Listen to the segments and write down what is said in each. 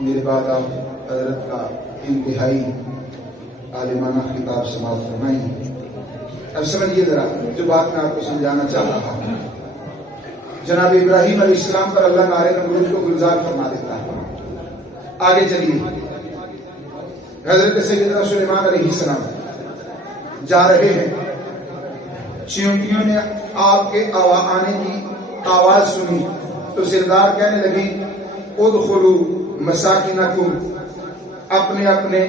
میرے بعد آپ حضرت کا انتہائی عالمانہ خطاب سماعت فرمائیں۔ اب سمجھیے ذرا جو بات میں آپ کو سمجھانا چاہ رہا ہوں۔ جناب ابراہیم علیہ السلام پر اللہ نارے نمرود کو گلزار فرما دیتا ہے۔ آگے چلیے، حضرت سیدنا سلیمان علیہ السلام جا رہے ہیں، چیونٹیوں نے آپ کے آنے کی آواز سنی تو سردار کہنے لگی ادخلوا مساکنکم، اپنے اپنے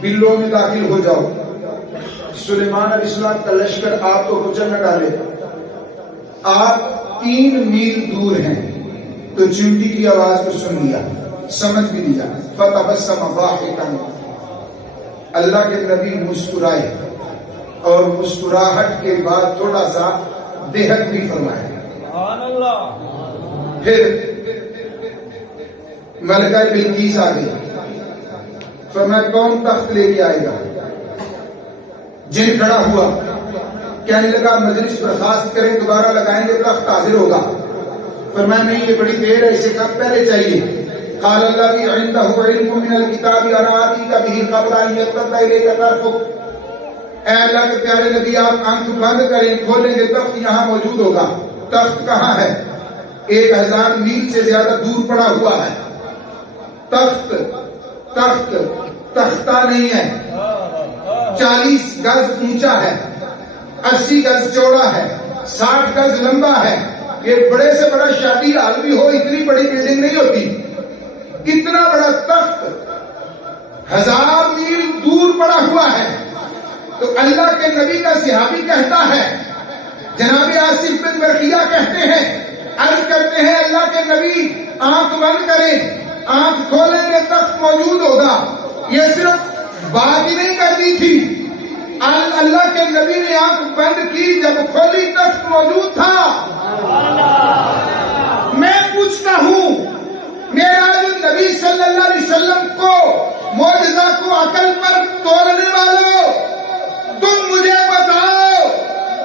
بلوں میں داخل ہو جاؤ۔ سلیمان علیہ السلام کا لشکر آپ کو کچل نہ ڈالے، آپ 3 میل دور ہیں تو چیونٹی کی آواز کو سن لیا، سمجھ بھی لیا۔ فتبسم ضاحکا، اللہ کے نبی مسکرائے اور مسکراہٹ کے بعد تھوڑا سا دیہک بھی فرمایا۔ سبحان اللہ۔ پھر ملکہ بلقیس آ گئی، فرمایا کون تخت لے کے آئے گا؟ جن کھڑا ہوا، کہنے لگا مجلس برخاست کریں، دوبارہ لگائیں گے تخت حاضر ہوگا۔ فرمایا نہیں، یہ بڑی دیر ہے، اسے کب پہلے چاہیے؟ قال الذی عنده علم من الکتاب انا آتیک به قبل ان یرتد الیک طرفک۔ اے اللہ کے پیارے نبی، آپ آنکھ بند کریں، کھولیں گے تخت یہاں موجود ہوگا۔ تخت کہاں ہے؟ 1000 میل سے زیادہ دور پڑا ہوا ہے۔ تخت تختہ نہیں ہے، 40 گز اونچا ہے، 80 گز چوڑا ہے، 60 گز لمبا ہے۔ یہ بڑے سے بڑا شادی ہال بھی ہو، اتنی بڑی بلڈنگ نہیں ہوتی۔ اتنا بڑا تخت 1000 میل دور پڑا ہوا ہے۔ تو اللہ کے نبی کا صحابی کہتا ہے، جناب آصف بن برقیہ کہتے ہیں، عرض کرتے ہیں اللہ کے نبی آنکھ بند کریں، آنکھ کھولیں گے تخت موجود ہوگا۔ یہ صرف بات ہی نہیں کرنی تھی، اللہ کے نبی نے آنکھ بند کی، جب کھولی تخت موجود تھا۔ میں پوچھتا ہوں معراج النبی صلی اللہ علیہ وسلم کو، معجزہ کو عقل پر تولنے والوں، تم مجھے بتاؤ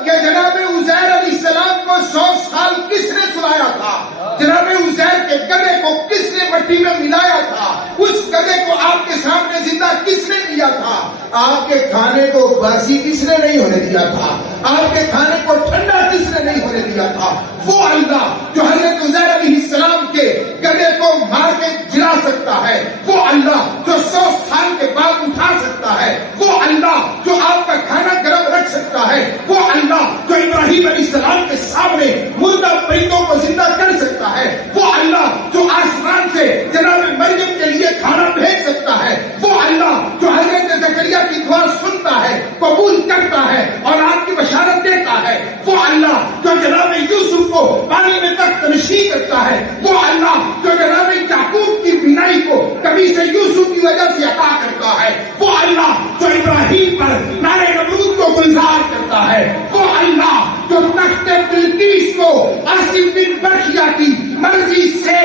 کہ جناب عزیر علیہ السلام کو 100 سال کس نے سلایا تھا؟ جناب عزیر کے گدھے کو کس نے مٹی میں ملایا تھا؟ اس گدھے کو آپ کے سامنے زندہ کس نے دیا تھا؟ آپ کے کھانے کو باسی کس نے نہیں ہونے دیا تھا؟ آپ کے کھانے کو ٹھنڈا کس نے نہیں ہونے دیا تھا؟ وہ اللہ جو حضرت عزیر علیہ السلام کے گدھے کو مار کے جلا سکتا ہے، وہ اللہ جو 100 سال کے بعد اٹھا سکتا ہے، وہ اللہ جو آپ کا کھانا گرم رکھ سکتا ہے، وہ اللہ جو ابراہیم علیہ السلام کے سامنے مردہ پرندوں کو زندہ کر سکتا ہے، وہ اللہ جو آسمان سے جناب مریم کے لیے کھانا بھیج سکتا ہے، وہ اللہ جو حضرت زکریا کی دعا سنتا ہے، قبول کرتا ہے اور آپ کی بشارت دیتا ہے، وہ اللہ جو جناب یوسف کو پانی میں تک نشین کرتا ہے، وہ اللہ جو جناب یعقوب کی بینائی کو کبھی سے یوسف کی وجہ سے عطا کرتا ہے، وہ اللہ جو ابراہیم پر نارے نمرود کو گلزار کرتا ہے، وہ اللہ جو تخت بلقیس کو آصف بن برقیہ کی مرضی سے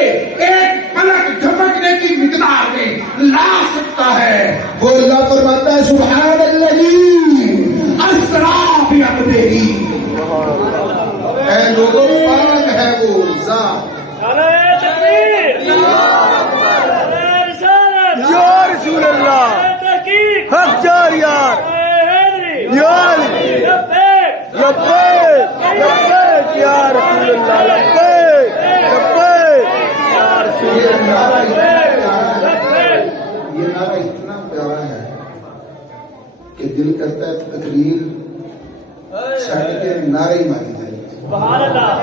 ایک پلک جھپکنے کی مقدار میں لا سکتا ہے، وہ اللہ فرماتا ہے سبحان الذی اسری بعبدہ۔ اے لوگوں، پاک ہے وہ ذات۔ یا رسول اللہ، حق جار یار، لبیک لبیک یا رسول اللہ، لبیک لبیک یا رسول اللہ۔ یہ نعرہ اتنا پیارا ہے کہ دل کرتا ہے تقریر چھٹ کے نعرے ہی ماری جائے، سبحان اللہ۔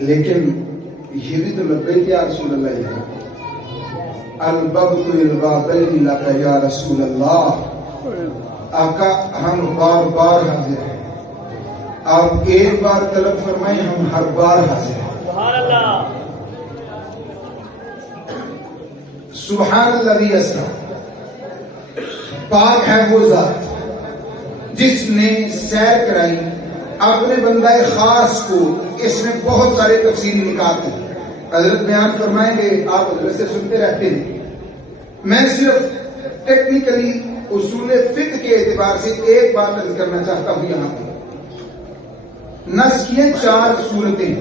لیکن یہ بھی تو لبیک یا رسول اللہ ہے۔ البغض البابین لک یا رسول اللہ۔ آقا ہم بار بار حاضر ہیں، آپ ایک بار طلب فرمائیں، ہم ہر بار حاضر ہیں۔ سبحان اللہ۔ سبحان الذی اسری، پاک ہے وہ ذات جس نے سیر کرائی اپنے بندہ خاص کو۔ اس میں بہت سارے تفصیلی نکات ہیں، حضرت بیان فرمائیں گے، آپ حضرت سے سنتے رہتے ہیں۔ میں صرف ٹیکنیکلی اصول فقہ کے اعتبار سے ایک بات عرض کرنا چاہتا ہوں یہاں پہ۔ نص کی 4 صورتیں،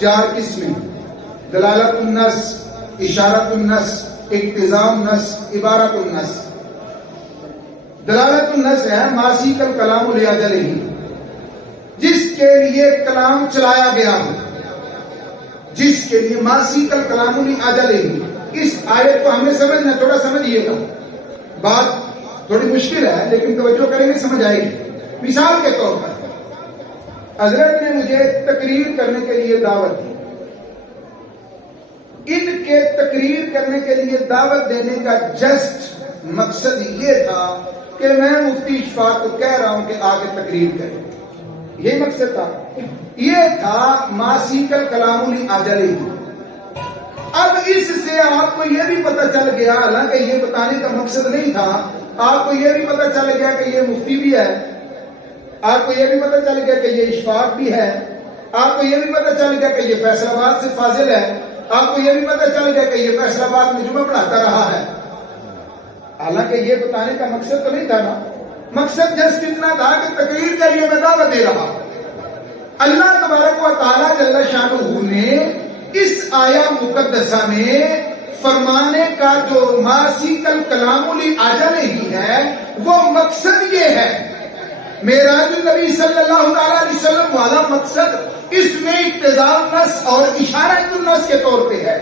4 قسمیں: دلالت النص، اشارت النص، اقتضام نص، عبارت النص۔ دلالت النص ہے ماسیک الکلام لاجلہ، جس کے لیے کلام چلایا گیا ہو، جس کے لیے ماسیک الکلام لاجلہ۔ اس آیت کو ہمیں سمجھنا، تھوڑا سمجھیے گا، بات تھوڑی مشکل ہے لیکن توجہ کریں گے سمجھ آئے گی۔ مثال کے طور پر حضرت نے مجھے تقریر کرنے کے لیے دعوت دی، ان کے تقریر کرنے کے لیے دعوت دینے کا جسٹ مقصد یہ تھا کہ میں مفتی اشفاق کو کہہ رہا ہوں کہ آگے تقریر کریں، یہ مقصد تھا، یہ تھا ماسیک الکلام لاجلہ۔ اب اس سے آپ کو یہ بھی پتہ چل گیا، حالانکہ یہ بتانے کا مقصد نہیں تھا، آپ کو یہ بھی پتہ چل گیا کہ یہ مفتی بھی ہے، آپ کو یہ بھی پتہ چل گیا کہ یہ اشفاق بھی ہے، آپ کو یہ بھی پتہ چل گیا کہ یہ فیصل آباد سے فاضل ہے، آپ کو یہ بھی پتہ چل گیا کہ یہ فیصل آباد میں جمعہ پڑھاتا رہا ہے۔ حالانکہ یہ بتانے کا مقصد تو نہیں تھا نا، مقصد جسٹ اتنا تھا کہ تقریر کے لیے میں دعوت دے رہا۔ اللہ تبارک و تعالیٰ جل شانہ نے اس آیا مقدسہ میں فرمانے کا جو ماسیک الکلام لاجلہ ہی ہے، وہ مقصد یہ ہے، معراج النبی صلی اللہ علیہ وسلم والا مقصد اس میں اقتضاء النص اور اشارت النص کے طور پہ ہے۔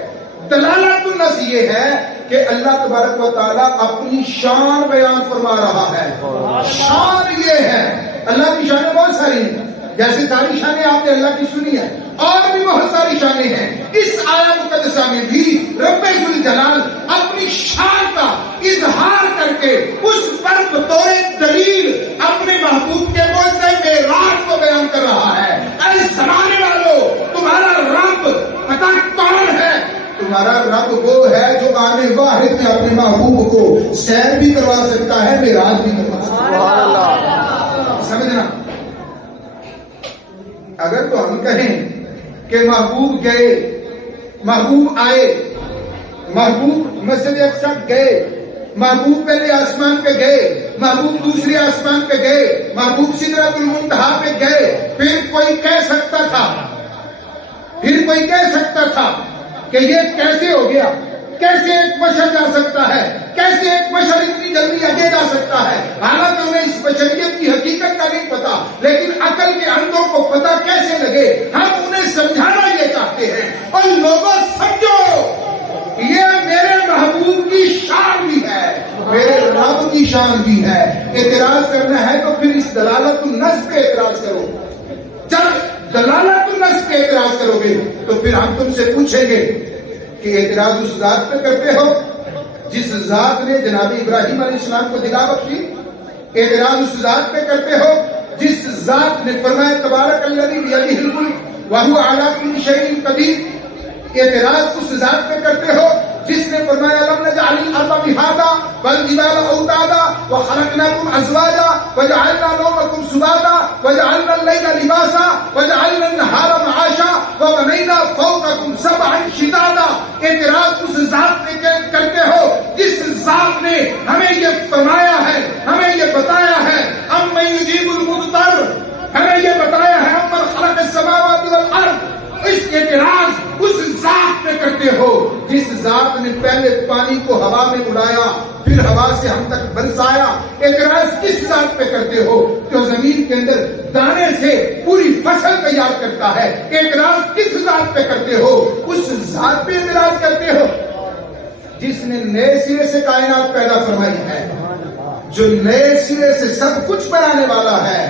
دلالت النص یہ ہے کہ اللہ تبارک و تعالیٰ اپنی شان بیان فرما رہا ہے۔ شان یہ ہے، اللہ کی شانیں بہت ساری ہیں، جیسے ساری شانیں آپ نے اللہ کی سنی ہیں، اور بھی بہت ساری شانیں ہیں۔ اس آیا مقدسہ میں بھی رب ذوالجلال اپنی شان کا اظہار کر کے اس پر بطور دلیل اپنے محبوب کے معجزہ معراج کو بیان کر رہا ہے۔ اے زمانے والوں، تمہارا رب پتہ کون ہے؟ تمہارا رب وہ ہے جو آنے واحد میں اپنے محبوب کو سیر بھی کروا سکتا ہے، معراج بھی کروا سکتا ہے۔ سمجھنا، اگر تو ہم کہیں کہ محبوب گئے، محبوب آئے، محبوب مسجد اقصی گئے، محبوب پہلے آسمان پہ گئے، محبوب دوسرے آسمان پہ گئے، محبوب سدرۃ المنتہا پہ گئے، پھر کوئی کہہ سکتا تھا کہ یہ کیسے ہو گیا، کیسے ایک بشر جا سکتا ہے، کیسے ایک بشر اتنی جلدی آگے جا سکتا ہے؟ حالانکہ انہیں اس بشریت کی حقیقت کا نہیں پتا، لیکن عقل کے اندھوں کو پتا کیسے لگے؟ ہم انہیں سمجھانا یہ چاہتے ہیں، اور لوگوں سمجھو یہ میرے محبوب کی شان بھی ہے، میرے رب کی شان بھی ہے۔ اعتراض کرنا ہے تو پھر اس دلالت النص پہ اعتراض کرو۔ جب دلالت النص پہ اعتراض کرو گے تو پھر ہم تم سے پوچھیں گے کہ اعتراض اس ذات پہ کرتے ہو جس ذات نے جناب ابراہیم علیہ السلام کو دلا بخشی؟ اعتراض اس ذات پہ کرتے ہو جس ذات نے فرمایا تبارک الذی بیدہ الملک وہو علی کل شیء قدیر؟ اعتراض اس ذات پہ کرتے ہو جس نے فرمایا لم نجعل الارض مہادا والجبال اوتادا وخلقناکم ازواجا وجعلنا نومکم سباتا وجعلنا اللیل لباسا وجعلنا النہار معاشا وبنینا فوقکم سبعا شدادا۔ اعتراض اس ذات پہ کرتے ہو جس ذات نے ہمیں یہ فرمایا ہے، ہمیں یہ بتایا ہے، امن یجیب المضطر، ہمیں یہ بتایا ہے امن خلق السماوات والارض۔ اس اعتراض اس ذات پہ کرتے ہو جس ذات نے پہلے پانی کو ہوا میں اڑایا، پھر ہوا سے ہم تک برسایا۔ اعتراض کس ذات پہ کرتے ہو جو زمین کے اندر دانے سے پوری فصل تیار کرتا ہے؟ اعتراض کس ذات پہ کرتے ہو؟ اس ذات پہ اعتراض کرتے ہو جس نے نئے سرے سے کائنات پیدا فرمائی ہے، جو نئے سرے سے سب کچھ بنانے والا ہے۔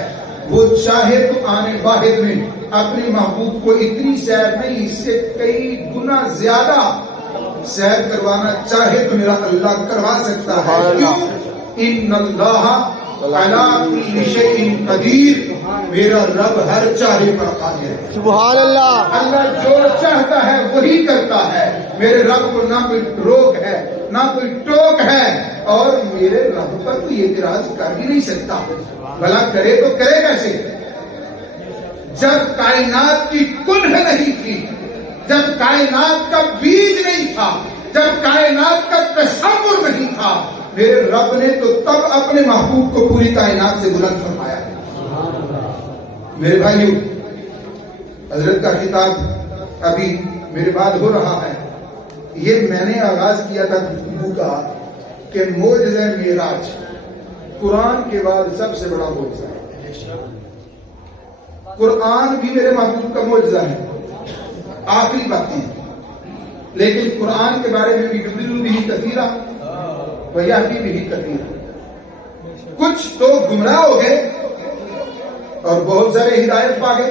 وہ چاہے تو آنے واحد میں اپنے محبوب کو اتنی سیر نہیں، اس سے کئی گنا زیادہ سیر کروانا چاہے تو میرا اللہ کروا سکتا ہے۔ کیوں؟ ان اللہ علی کل شیء قدیر، میرا رب ہر چاہے پر قادر ہے۔ سبحان اللہ۔ اللہ جو چاہتا ہے وہی کرتا ہے۔ میرے رب کو نہ کوئی روک ہے نہ کوئی ٹوک ہے، اور میرے رب پر کوئی اعتراض کر ہی نہیں سکتا۔ بھلا کرے تو کرے کیسے؟ جب کائنات کی کنہ نہیں تھی، جب کائنات کا بیج نہیں تھا، جب کائنات کا تصور نہیں تھا، میرے رب نے تو تب اپنے محبوب کو پوری کائنات سے بلند فرمایا ہے۔ میرے بھائیو، حضرت کا خطاب ابھی میرے بعد ہو رہا ہے، یہ میں نے آغاز کیا تھا گفتگو کا کہ معجزہ معراج قرآن کے بعد سب سے بڑا معجزہ ہے. قرآن بھی میرے محبوب کا معجزہ ہے، آخری باتیں ہیں، لیکن قرآن کے بارے میں بھی یضل بھی کثیرا ویہدی بھی کثیرا. کچھ تو گمراہ ہو گئے اور بہت سارے ہدایت پا گئے.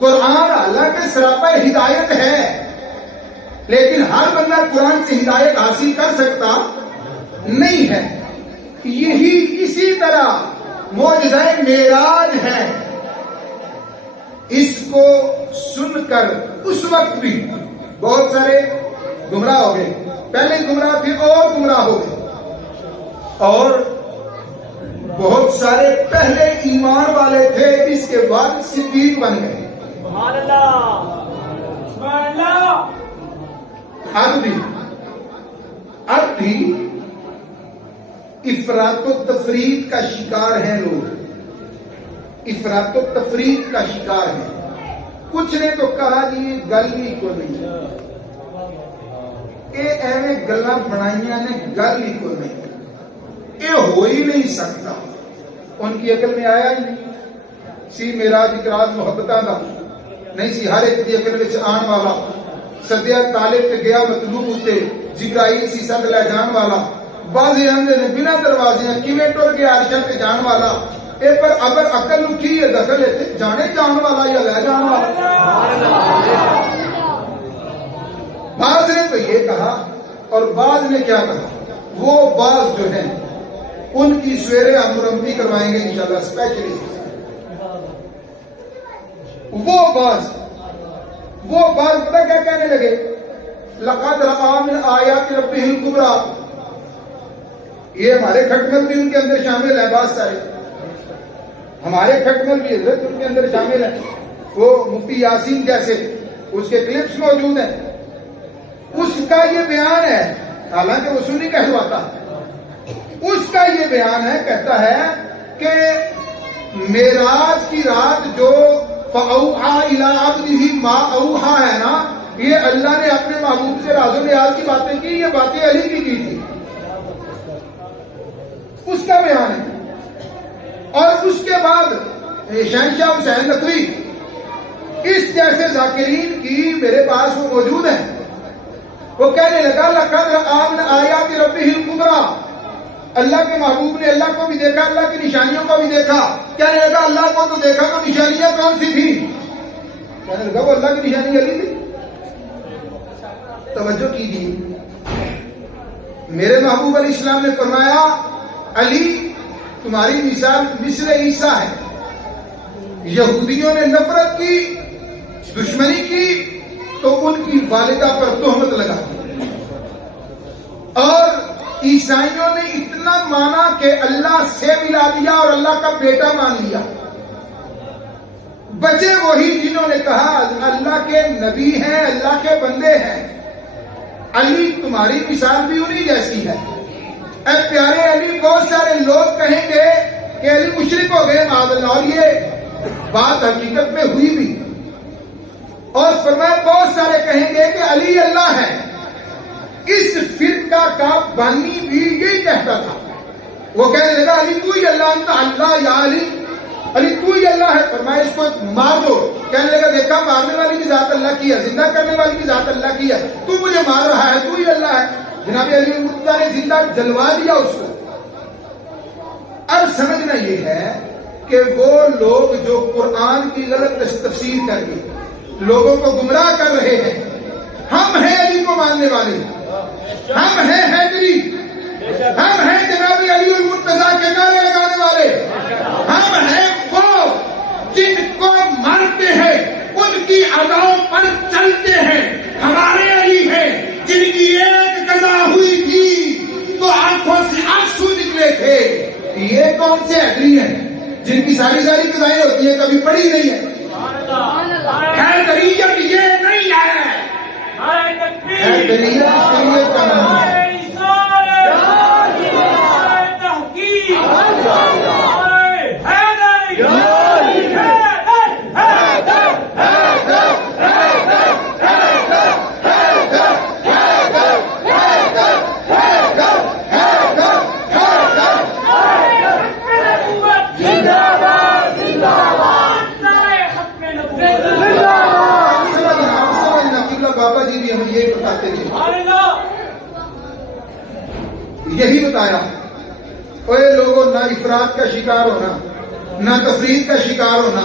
قرآن اللہ کے سراپا ہدایت ہے، لیکن ہر بندہ قرآن سے ہدایت حاصل کر سکتا نہیں ہے. یہی اسی طرح معجزہ معراج ہے. اس کو سن کر اس وقت بھی بہت سارے گمراہ ہو گئے. پہلے گمراہ تھے اور گمراہ ہو گئے، اور بہت سارے پہلے ایمان والے تھے، اس کے بعد صدیق بن گئے. سبحان اللہ سبحان اللہ. اب بھی افراط و تفریط کا شکار ہیں لوگ، افراط و تفریط کا شکار ہیں. کچھ نے تو کہا جی یہ گل ہی کو نہیں، یہ ایویں گلاں بنائیاں نے، گل ہی کو نہیں، یہ ہو ہی نہیں سکتا. ان کی عقل میں آیا ہی نہیں سی. معراج ایک راز محبتاں دا نہیں سی، ہر ایک دی عقل وچ آن والا. سدیا طالب تے گیا مطلوب اتے، جبرائیل سی سد لے جان والا. بعض آندے نے بنا دروازے کیویں ٹر گیا عرشاں تے جان والا. اے پر اگر عقل نوں کی ہے دخل ہے، جانے جان والا یا لے جان والا. بعض نے تو یہ کہا اور بعض نے کیا کہا. وہ بعض جو ہیں ان کی سویرے ہم مرمتی کروائیں گے انشاءاللہ اسپیشلی. وہ بعض پتہ کیا کہنے لگے، لقد رأى من آیات ربہ الکبریٰ. یہ ہمارے کھٹمل بھی ان کے اندر شامل ہے. بعض سارے ہمارے کھٹمل بھی حضرت ان کے اندر شامل ہیں. وہ مفتی یاسین جیسے اس کے کلپس موجود ہیں. اس کا یہ بیان ہے، حالانکہ وہ سنی کہلواتا ہے، اس کا یہ بیان ہے، کہتا ہے کہ معراج کی رات جو فَأَوْحَىٰ إِلَىٰ عَبْدِهِ مَا أَوْحَىٰ ہے نا، یہ اللہ نے اپنے محبوب سے راز و نیاز کی باتیں کی. یہ باتیں علی کی تھی، اس کا بیان ہے. اور اس کے بعد شہنشاہ حسین نقوی اس جیسے ذاکرین کی میرے پاس وہ موجود ہیں. وہ کہنے لگا لقد رأى من آیات ربہ الکبریٰ. اللہ کے محبوب نے اللہ کو بھی دیکھا، اللہ کی نشانیوں کو بھی دیکھا. کہنے لگا اللہ کو تو دیکھا، تو نشانیاں کون سی تھی؟ کہنے لگا وہ اللہ کی نشانی علی تھی. توجہ کیجیے، میرے محبوب علیہ السلام نے فرمایا علی تمہاری مثال مثل عیسیٰ ہے. یہودیوں نے نفرت کی، دشمنی کی، تو ان کی والدہ پر تہمت لگا دی، اور عیسائیوں نے اتنا مانا کہ اللہ سے ملا دیا اور اللہ کا بیٹا مان لیا. بچے وہی جنہوں نے کہا اللہ کے نبی ہیں، اللہ کے بندے ہیں. علی تمہاری مثال بھی انہی جیسی ہے. اے پیارے علی، بہت سارے لوگ کہیں گے کہ علی مشرک ہو گئے معاذ اللہ، اور یہ بات حقیقت میں ہوئی بھی. اور فرمایا بہت سارے کہیں گے کہ علی اللہ ہے. اس فرقہ کا بانی بھی یہی کہتا تھا. وہ کہنے لگا علی تو ہی اللہ، انت اللہ یا علی، علی تو ہی اللہ ہے. فرمایا اس کو مار دو. کہنے لگا دیکھا مارنے والی کی ذات اللہ کی ہے، زندہ کرنے والی کی ذات اللہ کی ہے، تو مجھے مار رہا ہے، تو ہی اللہ ہے. جناب علی مرتضیٰ نے زندہ جلوا دیا اس کو. اب سمجھنا یہ ہے کہ وہ لوگ جو قرآن کی غلط تفسیر کر کے لوگوں کو گمراہ کر رہے ہیں، ہم ہیں علی کو ماننے والے، ہم ہیں حیدری، ہم ہیں جناب علی المرتضیٰ کے نعرے لگانے والے، ہم ہیں وہ جن کو مانتے ہیں، ان کی اداؤں پر چلتے ہیں. ہمارے علی ہیں جن کی ایک قضا ہوئی تھی تو آنکھوں سے آنسو نکلے تھے. یہ کون سے حیدری ہیں جن کی ساری قضائیں ہوتی ہیں، کبھی پڑھی نہیں ہے. حیدریت یہ نہیں ہے. حیدریت شریعت کا نام ہے. یہی بتایا اے لوگوں، نہ افراد کا شکار ہونا، نہ تفرید کا شکار ہونا،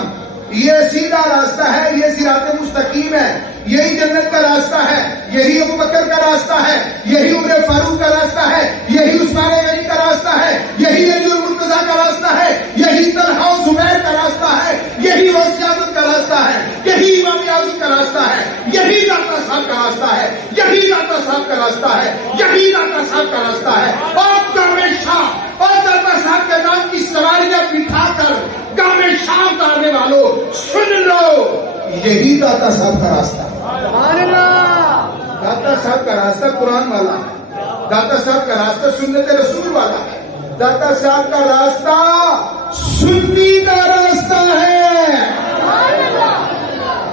یہ سیدھا راستہ ہے، یہ صراط مستقیم ہے، یہی جنت کا راستہ ہے، یہی ابوبکر کا راستہ ہے، یہی عمر فاروق کا راستہ ہے، یہی عثمان غنی کا راستہ ہے، یہی علی المرتضیٰ کا راستہ ہے، یہی طلحہ و زبیر کا راستہ ہے، یہی غوث اعظم کا راستہ ہے، یہی امام اعظم کا راستہ ہے، یہی داتا صاحب کا راستہ ہے، یہی داتا صاحب کا راستہ ہے، یہی داتا صاحب کا راستہ ہے۔ اور جامع شاہ اور داتا صاحب کے نام کی سواریاں بٹھا کر جامع شاہ اتارنے والوں سن لو، یہی داتا صاحب کا راستہ ہے۔ داتا صاحب کا راستہ قرآن والا ہے، داتا صاحب کا راستہ سنت رسول والا ہے، داتا صاحب کا راستہ سنی کا راستہ ہے۔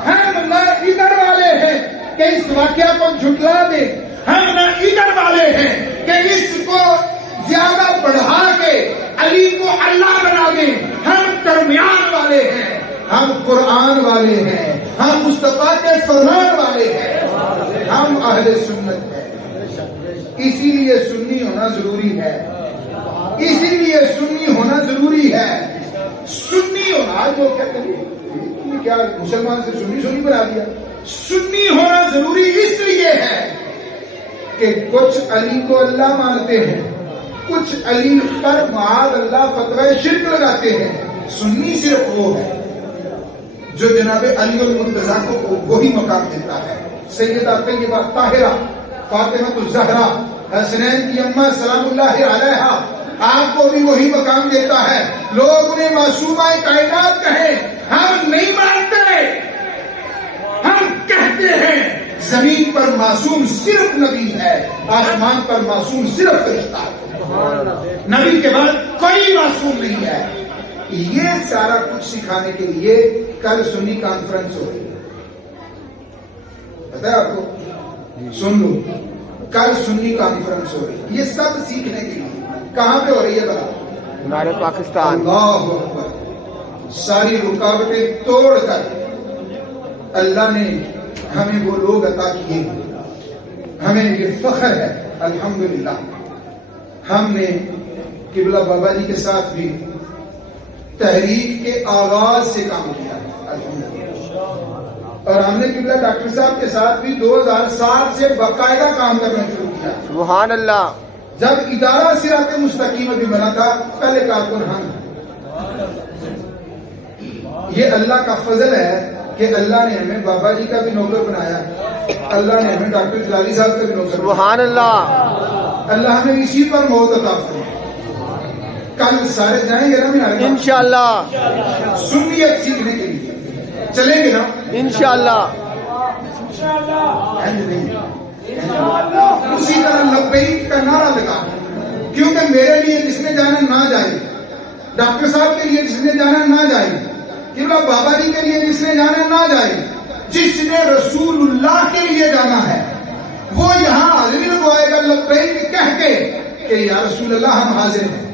ہم نہ ادھر والے ہیں کہ اس واقعہ کو جھٹلا دیں، ہم نہ ادھر والے ہیں کہ اس کو زیادہ بڑھا کے علی کو اللہ بنا دیں، ہم درمیان والے ہیں، ہم قرآن والے ہیں، ہم مصطفیٰ کے فرمان والے ہیں، ہم اہل سنت ہیں۔ اسی لیے سنی ہونا ضروری ہے، اسی لیے سنی ہونا ضروری ہے۔ سنی ہونا جو کہتے ہیں کیا مسلمان سے سنی بنا دیا، سنی ہونا ضروری اس لیے ہے کہ کچھ علی کو اللہ مانتے ہیں، کچھ علی پر معاذ اللہ فتوی شرک لگاتے ہیں۔ سنی صرف وہ ہے جو جناب علی المرتضیٰ کو وہی مقام دیتا ہے۔ سیدہ طیبہ طاہرہ فاطمہ الزہرا حسنین کی اماں سلام اللہ علیہا، آپ کو بھی وہی مقام دیتا ہے۔ لوگ انہیں معصومہ کائنات کہیں، ہم نہیں مانتے، ہم کہتے ہیں زمین پر معصوم صرف نبی ہے، آسمان پر معصوم صرف فرشتہ ہے، نبی کے بعد کوئی معصوم نہیں ہے۔ یہ سارا کچھ سکھانے کے لیے کل سنی کانفرنس ہو رہی ہے، پتہ ہے آپ کو؟ سن لو، کل سنی کانفرنس ہو رہی ہے، یہ سب سیکھنے کے لیے۔ کہاں پہ ہو رہی ہے بلا؟ ہمارے پاکستان۔ اللہ اکبر۔ ساری رکاوٹیں توڑ کر اللہ نے ہمیں وہ لوگ عطا کیے، ہمیں یہ فخر ہے الحمدللہ۔ ہم نے قبلہ بابا جی کے ساتھ بھی تحریک کے آغاز سے کام کیا الحمدللہ، اور ہم نے قبلہ ڈاکٹر صاحب کے ساتھ بھی 2007 سے باقاعدہ کام کرنا شروع کیا۔ سبحان اللہ۔ جب ادارہ صراط مستقیم بھی بنا تھا، پہلے کارکن ہم۔ یہ اللہ کا فضل ہے کہ اللہ نے ہمیں بابا جی کا بھی نوکر بنایا، اللہ نے ہمیں ڈاکٹر جلالی صاحب کا بھی نوکر بنایا۔ سبحان اللہ۔ اللہ ہمیں اسی پر موت عطا فرمائے۔ کل سارے جائیں گے نا مینار میں انشاءاللہ، سنیت سیکھنے کے لیے چلیں گے نا انشاءاللہ۔ اسی طرح لبیک کا نعرہ لگا، کیونکہ میرے لیے جس نے جانا نہ جائے، ڈاکٹر صاحب کے لیے جس نے جانا نہ جائے، قبلہ بابا جی کے لیے جس نے جانا نہ جائے، جس نے رسول اللہ کے لیے جانا ہے وہ یہاں حاضری لگوائے گا لبیک کہہ کے کہ یا رسول اللہ ہم حاضر ہیں،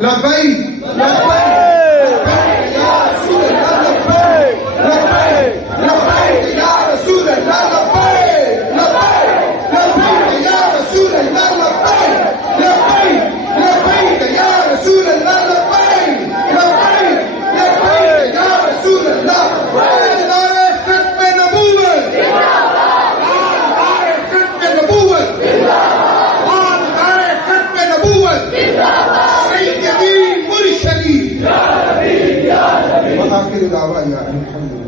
لبیک لبیک یا رسول اللہ، لبیک لبیک لبیک یا رسول اللہ، لبیک لبیک لبیک یا رسول اللہ، لبیک لبیک لبیک یا رسول اللہ، لبیک لبیک لبیک یا رسول اللہ۔ نعرہ ختم نبوت، نعرہ ختم نبوت، نعرہ ختم نبوت، سیدی مرشدی، وآخر دعوانا الحمدللہ۔